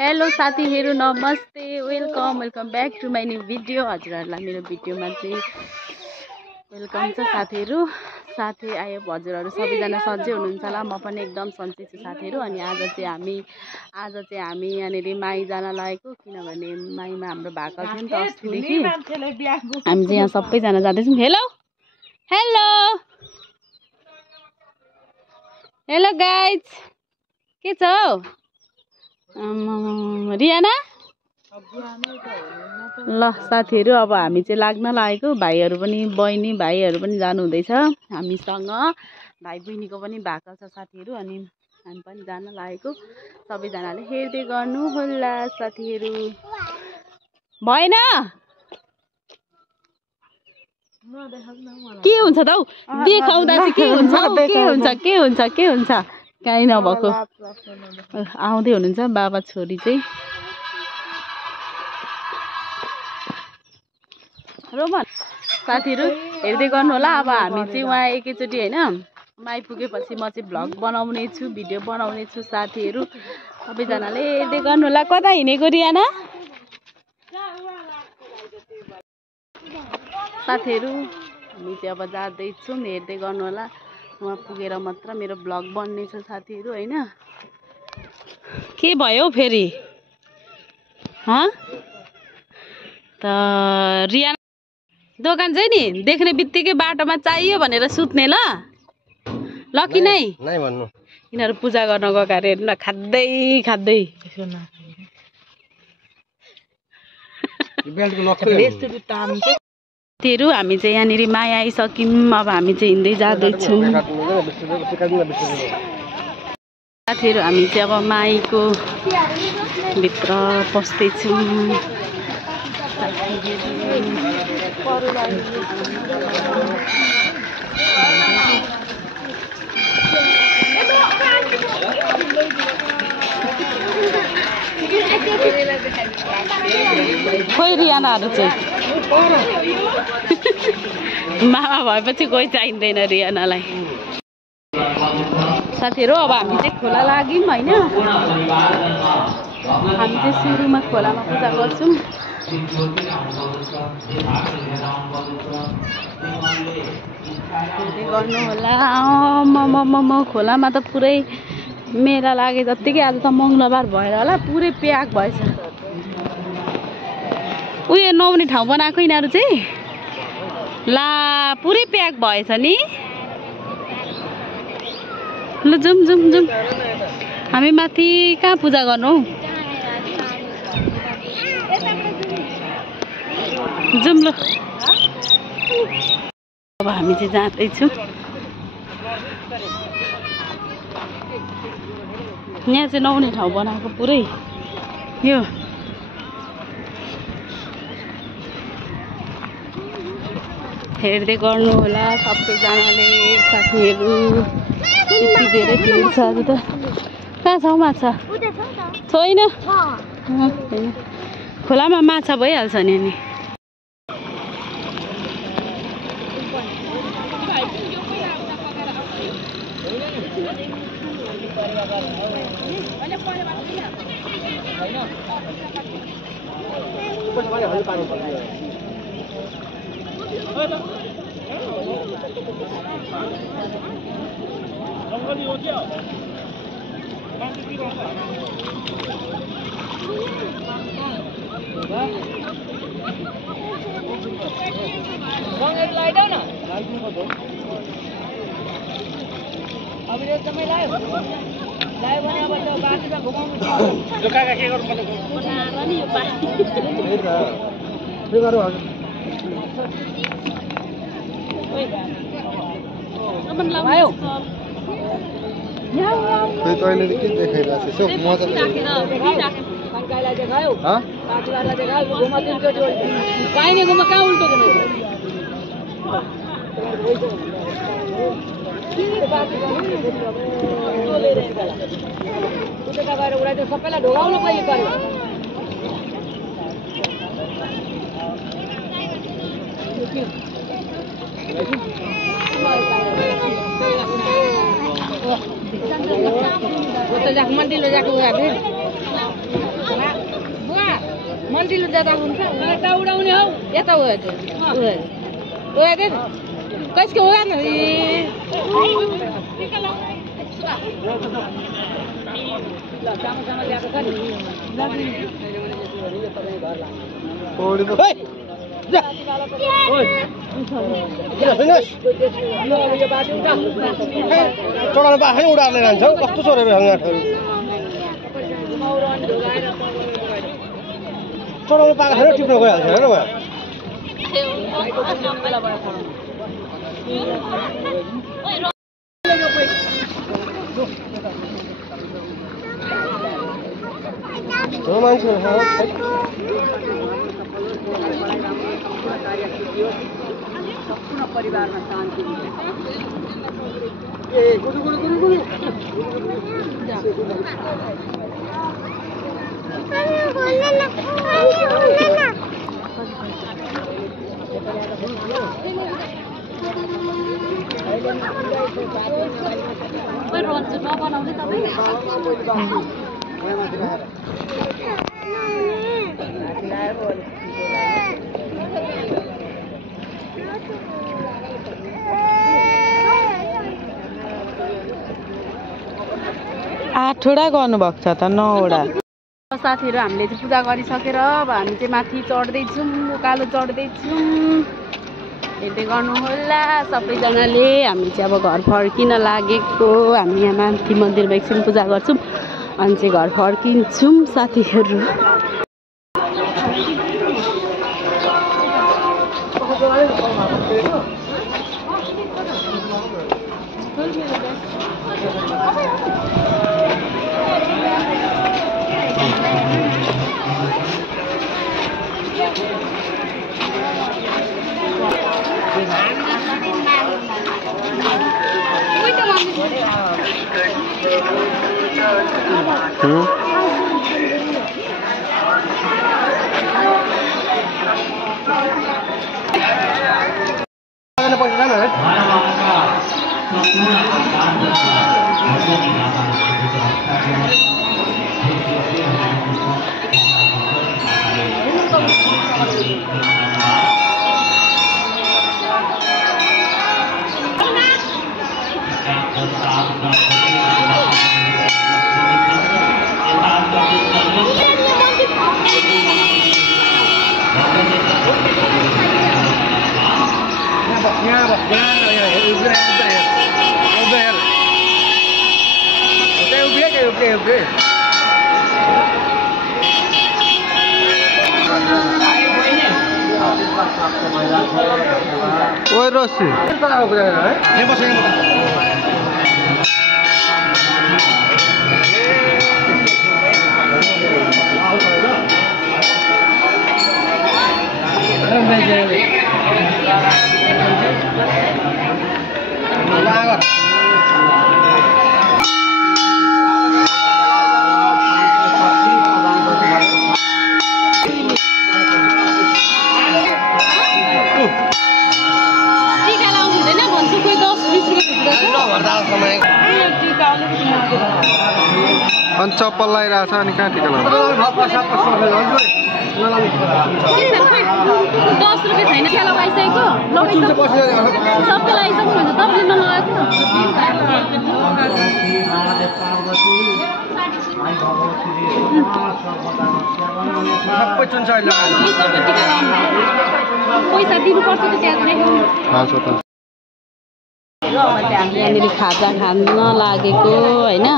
Hello साथीहरु नमस्ते welcome back to my new video. हजुरहरुलाई मेरो भिडियोमा चाहिँ वेलकम छ साथीहरु। साथै आयो हजुरहरु सबैजना सन्चै हुनुहुन्छ होला, म पनि एकदम सन्चै छु साथीहरु। अनि आज चाहिँ हामी यहाँनेरि माई जान लागेको, किनभने माईमा हाम्रो भाकल थियो नि त अस्तिदेखि। हामी चाहिँ यहाँ सबैजना जाँदैछौँ। हेलो हेलो हेलो गाइज, के छ हौ रियाना? ल साथीहरु, अब हामी चाहिँ लाग्न लागेको। भाइहरु पनि बहिनी भाइहरु पनि जानु हुँदैछ हामीसँग। भाइ बहिनीको पनि भाकल छ साथीहरु। अनि हामी पनि जान लागेको। सबैजनाले हेर्दै गर्नु होला साथीहरु। भएन के हुन्छ त हौ, देखाउँदा चाहिँ के हुन्छ हौ, के हुन्छ काहीँ नभएको। आउँदै हुनुहुन्छ बाबा छोरी चाहिँ। रोमन साथीहरु हेर्दै गर्नु होला। अब हामी चाहिँ वहाँ एकैचोटि हैन आइपुगेपछि म चाहिँ भ्लग बनाउने छु, भिडियो बनाउने छु साथीहरु। सबैजनाले हेर्दै गर्नु होला। कता हिँडेको रियाना? साथीहरु हामी चाहिँ अब जाँदैछौँ, हेर्दै गर्नु होला। वहाँ पुगेर मात्र मेरो भ्लग बन्ने छ साथीहरु हैन। के भयो फेरि त रियाना दोकान चाहिँ नि देख्ने बित्तिकै बाटोमा चाहियो भनेर सुत्ने। ल कि नै भन्नु, यिनीहरू पूजा गर्न गएको अरे हेर्नु न, खाँदै साथीहरु हामी चाहिँ यहाँनिर माई आइसक्यौँ। अब हामी चाहिँ हिँड्दै जाँदैछौँ साथीहरु। हामी चाहिँ अब माईको भित्र पस्दैछौँ। खोइ रियानाहरू चाहिँ मामा भएपछि कोही चाहिँदैन रियानालाई। साथीहरु अब हामी चाहिँ खोला लाग्यौँ हैन। हामी चाहिँ सुरुमा खोलामा पूजा गर्छौँ। गर्नु होला। म खोलामा त पुरै मेला लागे जत्तिकै। आज त मङ्गलबार भएर होला पुरै प्याक भएछ। उयो नुहाउने ठाउँ बनाएको यिनीहरू चाहिँ ला पुरै प्याक भएछ नि। ल जाउँ हामी माथि कहाँ पूजा गर्नु हौ। जाउँ ल। अब हामी चाहिँ जाँदैछौँ। यहाँ चाहिँ नुहाउने ठाउँ बनाएको पुरै यो। हेर्दै गर्नु होला सबैजनाले साथीहरु। यति धेरै भिड छ आज त। कहाँ छ माछा? छैन खोलामा माछा भइहाल्छ नि। अनि सबैलाई ढोगाउनु पहिले पर्यो। तो जाके मंदिर ले जाके मन्दिरले जाँदा हुन्छ यता उडाउने हौ यता उयो दे कसको हो न ल सानो ल्याएको छ चढाउनु पाखै उडार्ने जान्छौ कस्तो छोरेर हङ्गाठहरू चढाउनु पाएको छैन टिप्न गइहाल्छ होइन उहाँ मान्छे सम्पूर्ण परिवारमा शान्ति रन्जु नबनाउने तपाईँ आठवटा गर्नुभएको छ त 9वटा साथीहरू हामीले चाहिँ पूजा गरिसकेर अब हामी चाहिँ माथि चढ्दैछौँ उकालो चढ्दैछौँ हेर्दै गर्नुहोला सबैजनाले हामी चाहिँ अब घर फर्किन लागेको हामी यहाँ माथि मन्दिरमा एकछिन पूजा गर्छौँ अनि चाहिँ घर फर्किन्छौँ साथीहरू Oi, Rossi. अनि चप्पल लगाइरहेछ अनि कहाँ टिका लगाउँछ 10 रुपियाँ छैन क्या लगाइसकेको सबै लगाइसक्नु भन्छ तपाईँले नलगाएको सबै चुन्छ अहिले पैसा दिनुपर्छ त त्यहाँ हामीले यहाँनिर खाजा खान लागेको होइन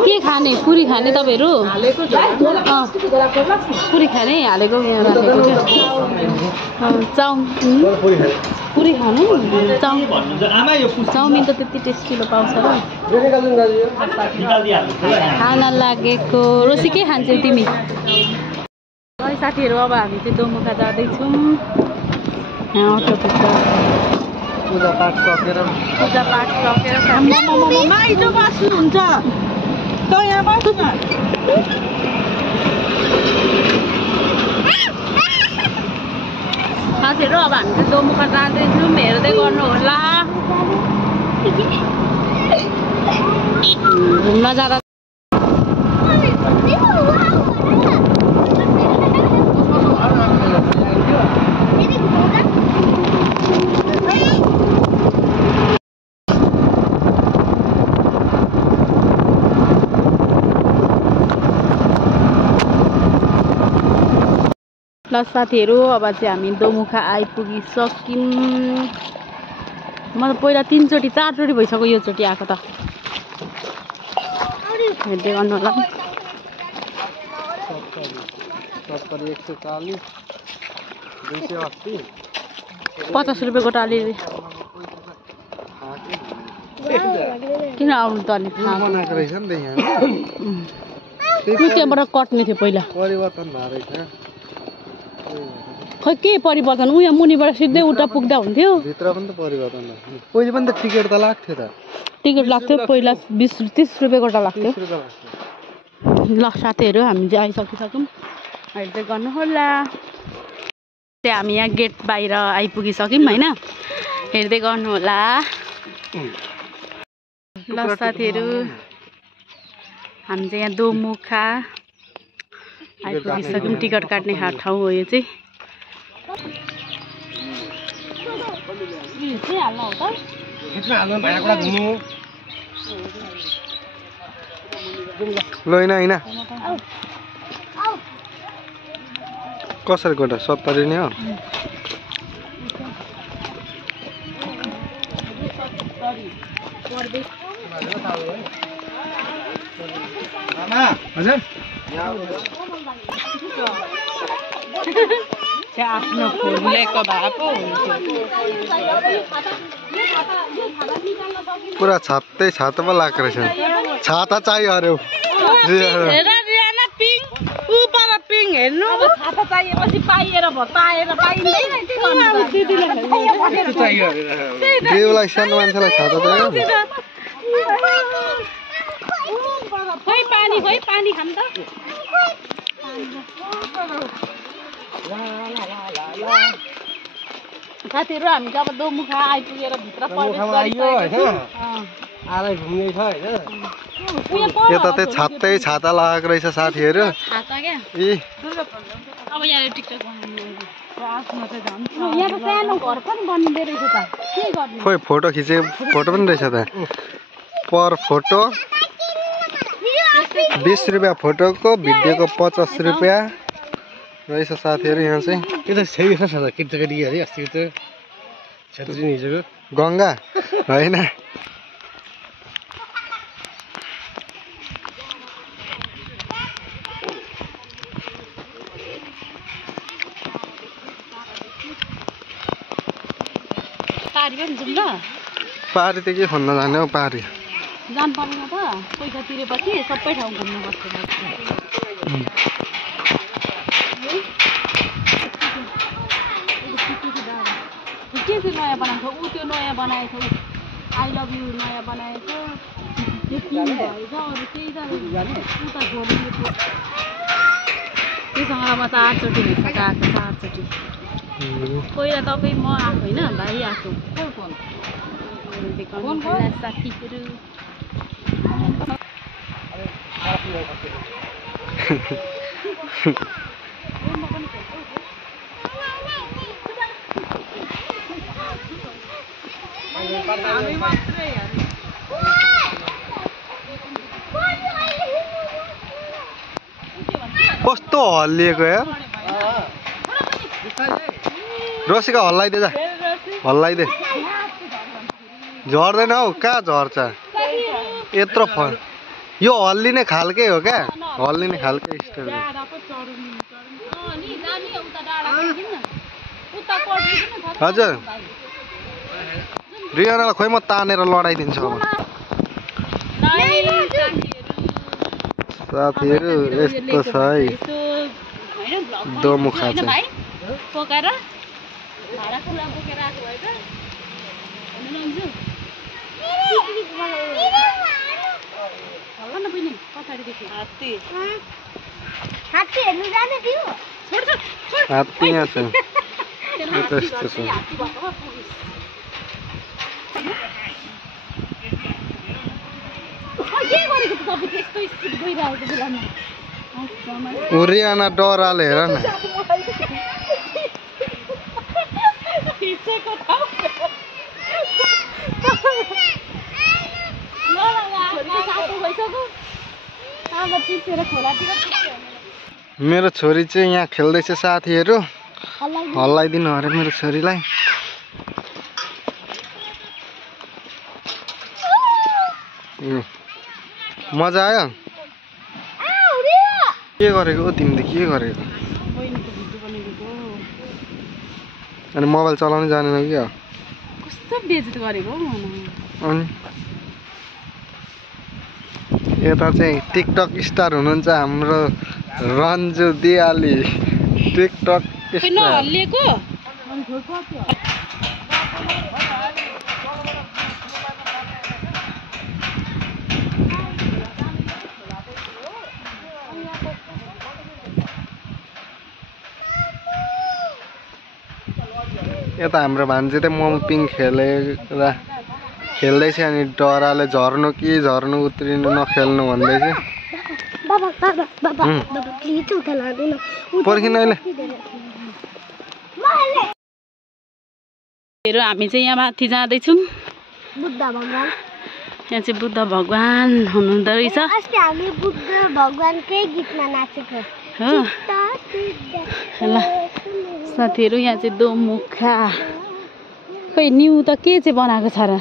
के खाने पुरी खाने तपाईँहरू पुरी खाने हालेको यहाँ राखेको चाउमिन पुरी खाने चाउमिन त त्यति टेस्टिलो पाउँछ र खाना लागेको रोसी के खान्छौ तिमी साथीहरू अब हामी चाहिँ दोमुखा जाँदैछौँ पूजापाठ सकेर माइजो बस्नुहुन्छ त यहाँ बस्नु न साथीहरू अब हामी चाहिँ दोमुखा जाँदैछौँ हेर्दै गर्नु होला घुम्न जाँदा ल साथीहरू अब चाहिँ हामी दोमुखा आइपुगिसक्यौँ। म त पहिला 3 चोटि 4 चोटि भइसक्यो यो चोटि आएको त। हेर्दै गर्नु होला। 70 140 280 50 रुपियाँको टाली किन आउनु त अनि बनाएको रहेछ नि त यहाँ त्यहाँबाट कट्ने थियो पहिला। परिवर्तन भएको रहेछ खै के परिवर्तन उयो मुनिबाट सिधै उता पुग्दा हुन्थ्यो। भित्र पनि त परिवर्तन लाग्यो पहिले पनि त टिकट त लाग्थ्यो त। टिकट लाग्थ्यो पहिला 20-30 रुपियाँ गोटा लाग्थ्यो। ल साथीहरू हामी चाहिँ आइसकिसक्यौँ। हेर्दै गर्नु होला। चाहिँ हामी यहाँ गेट बाहिर आइपुगिसक्यौँ होइन। हेर्दै गर्नु होला। ल साथीहरू हामी चाहिँ यहाँ दोमुखा आइपुगिसक्यौँ। टिकट काट्ने ठाउँ हो यो चाहिँ। लैन होइन कसरी गोटा 70 नै हो। आफ्नो फुलेको भएको पुरा छातै छाता पो लाग्छ रहेछ। छाता चाहियो अरे छाता चाहिएपछि पाइएर देउलाई सानो मान्छेलाई छाता चाहियो। खोइ पानी खानु त। साथीहरू हामी चाहिँ अब दोमुखा आइपुगेर भित्र आलै घुम्ने छ हैन। यता चाहिँ छातै छाता लागेको रहेछ साथीहरू। छाता क्या ए अब यहाँ टिकटक बनाउनु आफ्नो चाहिँ झन् यहाँ त सानो घर पनि बनिँदै रहेछ त के गर्ने। खोइ फोटो खिचेको फोटो पनि रहेछ त। पर फोटो 20 रुपियाँ फोटोको भिडियोको 50 रुपियाँ रहेछ साथीहरू। यहाँ चाहिँ के त छैन सर केटाकेटी अरे अस्ति त छेत्री नि हिजोको गङ्गा होइन। पारी पनि जाउँ ल। पारी त के खोज्न जाने हौ पारी जानु पर्दैन त पैसा तिरेपछि सबै ठाउँ घुम्नुपर्छ। के चाहिँ नयाँ बनाएको ऊ त्यो नयाँ बनाएछ आई लभ यु नयाँ बनाएछ त्यो पिङ भएछ अरू केही त उता घुम्नु त्योसँग म 4 चोटि हिँड्छ आएको 4 चोटि। पहिला तपाईँ म आएको होइन भाइ आएको साथीहरू। कस्तो हल्लिएको यार। रसिका हल्लाइदे जा हल्लाइदे। झर्दैन हौ कहाँ झर्छ यत्रो फल। यो हल्लिने खालकै हो क्या हल्लिने खालकै स्टाइल। हजुर रियानालाई खोइ म तानेर लडाइदिन्छु अब। साथीहरू यस्तो छ है दोमुखा चाहिँ। पोकाएर भाडा खुला बोकेर आएको भए त हल्ला न बहिनी पछाडिदेखि हात्ती हेर्नु जाने थियो। हात्ती यहाँ छ यस्तो छ। रियाना डराले हेर न। मेरो छोरी चाहिँ यहाँ खेल्दैछ साथीहरू हल्लाइदिनु अरे मेरो छोरीलाई मजा आयो के गरेको हो तिमीले के गरेको अनि मोबाइल चलाउन जानेन कि हो कस्तो बेइज्जत गरेको अनि यता चाहिँ टिकटक स्टार हुनुहुन्छ हाम्रो रन्जु दियाली टिकटक स्टार हल्लिएको यता हाम्रो भान्जी चाहिँ मलपिङ खेल्दैछ अनि डराले झर्नु कि झर्नु उत्रिनु नखेल्नु भन्दैछ पर्खिन अहिले हामी चाहिँ यहाँ माथि जाँदैछौँ यहाँ चाहिँ बुद्ध भगवान हुनुहुँदो रहेछ हामी बुद्ध भगवानकै गीतमा नाचेको हो ल साथीहरू यहाँ चाहिँ दोमुखा खै न्यु त के चाहिँ बनाएको छ र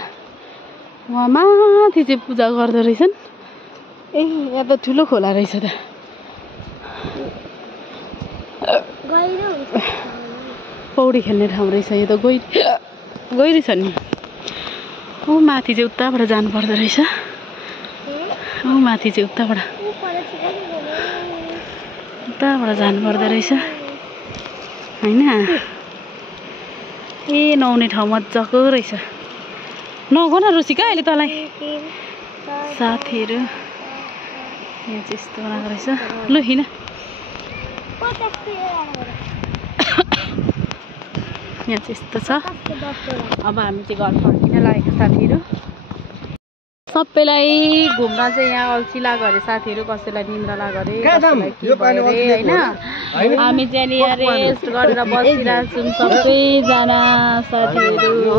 उहाँ माथि चाहिँ पूजा गर्दो रहेछन् ए यहाँ त ठुलो खोला रहेछ त पौडी खेल्ने ठाउँ रहेछ यो त गहिरो छ नि ऊ माथि चाहिँ उताबाट जानु पर्दो रहेछ ऊ माथि चाहिँ उताबाट जानु पर्दो रहेछ होइन ए नआउने ठाउँ मजाको रहेछ नगो न रुचिका अहिले तँलाई साथीहरू यहाँ चाहिँ यस्तो बनाएको रहेछ लु हिँड यहाँ चाहिँ यस्तो छ अब हामी चाहिँ घर फर्किन लागेको साथीहरू सबैलाई घुम्न चाहिँ यहाँ अल्छी लाग्यो अरे साथीहरू कसैलाई निन्द्रा लाग्यो अरे कसैलाई के भयो अरे होइन हामी चाहिँ यहाँ रेस्ट गरेर बसिरहेको छौँ सबैजना साथीहरू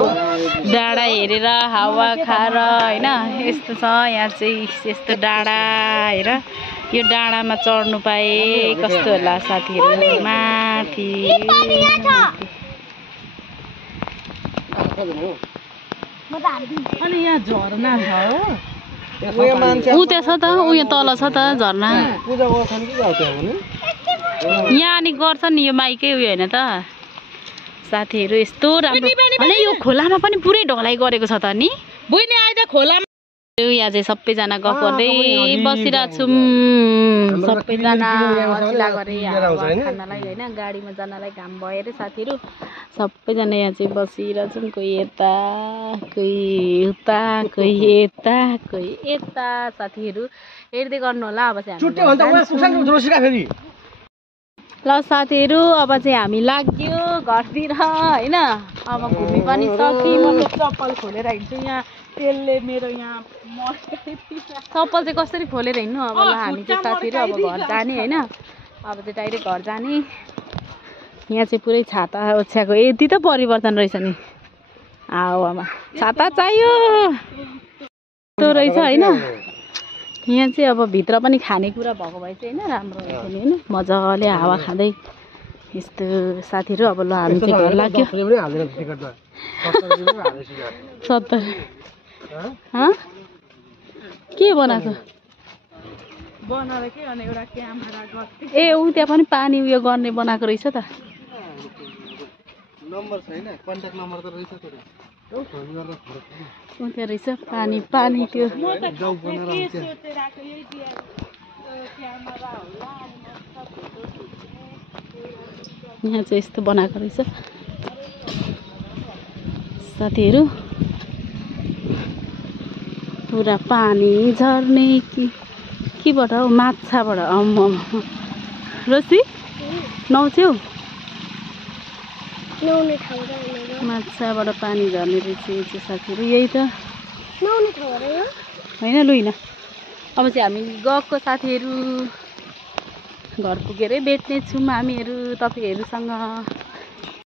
डाँडा हेरेर हावा खाएर होइन यस्तो छ यहाँ चाहिँ यस्तो डाँडा हेर यो डाँडामा चढ्नु पाएँ कस्तो होला साथीहरू माथि अनि यहाँ झरना छ हो ऊ त्यहाँ छ त ऊ यहाँ तल छ त झरना यहाँ अनि गर्छ नि यो माइकै उयो होइन त साथीहरू यस्तो राम्रो होइन यो खोलामा पनि पुरै ढलाइ गरेको छ त नि बुझ्ने आइज खोलामा यहाँ चाहिँ सबैजना गफ गर्दै बसिरहेको छौँ सबैजना हल्ला गरे खानालाई होइन गाडीमा जानलाई घाम भयो अरे साथीहरू सबैजना यहाँ चाहिँ बसिरहेछौँ कोही यता कोही उता कोही यता कोही यता साथीहरू हेर्दै गर्नु होला अब चाहिँ ल साथीहरू अब चाहिँ हामी लाग्यो घरतिर होइन अब घुमि पनि सक्यौँ चप्पल खोलेर हिँड्छु यहाँ तेलले मेरो यहाँ चप्पल चाहिँ कसरी खोलेर हिँड्नु अब ल हामी चाहिँ साथीहरू अब घर जाने होइन अब चाहिँ डाइरेक्ट घर जाने यहाँ चाहिँ पुरै छाता ओछ्याएको यति त परिवर्तन रहेछ नि हावामा छाता चाहियो त्यो रहेछ होइन यहाँ चाहिँ अब भित्र पनि खानेकुरा भएको भए चाहिँ होइन राम्रो हुन्थ्यो नि होइन मजाले हावा खाँदै यस्तो साथीहरू अब ल हामी चाहिँ घर लाग्यो 70 के बनाएको ए ऊ त्यहाँ पनि पानी उयो गर्ने बनाएको रहेछ त त्यहाँ रहेछ पानी त्यो यहाँ चाहिँ यस्तो बनाएको रहेछ साथीहरू पुरा पानी झर्ने केबाट हौ माछाबाट रोसी नुहाउँछौ माछाबाट पानी झर्ने रहेछ यो चाहिँ साथीहरू यही त होइन लुइन अब चाहिँ हामी गएको साथीहरू घर पुगेरै भेट्नेछौँ हामीहरू तपाईँहरूसँग